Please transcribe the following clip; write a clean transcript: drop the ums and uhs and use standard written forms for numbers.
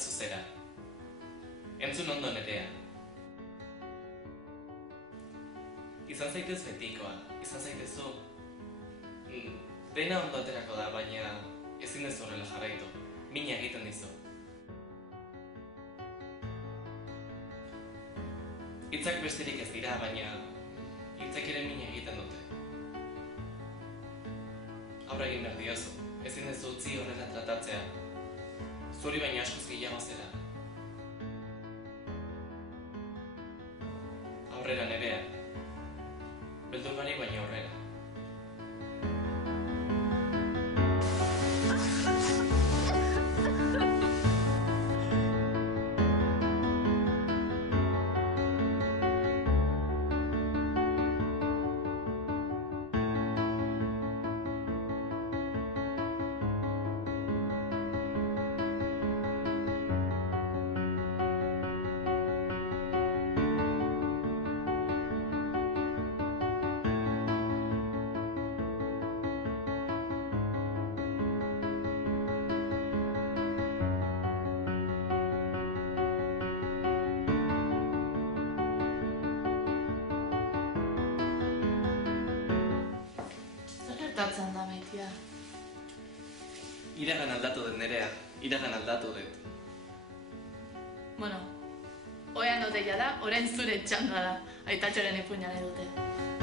zuzera. Entzun ondo Nerea. Izan zaitez betikoa, izan zaitezu. Dena ondo aterako da, baina ezin dezu horrela jarraitu. Mina egiten dizu. Hitzak besterik ez dira, baina hitzek ere mina egiten dute. Aurre egin behar diozu, ezin dezu utzi horrela tratatzea. Zuri baina askoz gehiago zera. Aurrera Nerea. Beldur barik baina aurrera. Gertatzen da, Maitia. Iragan aldatu dut Nerea, iragan aldatu dut. Bueno, oean dute jada, orain zure txanda da. Aitatxoren ipuina nahi dute.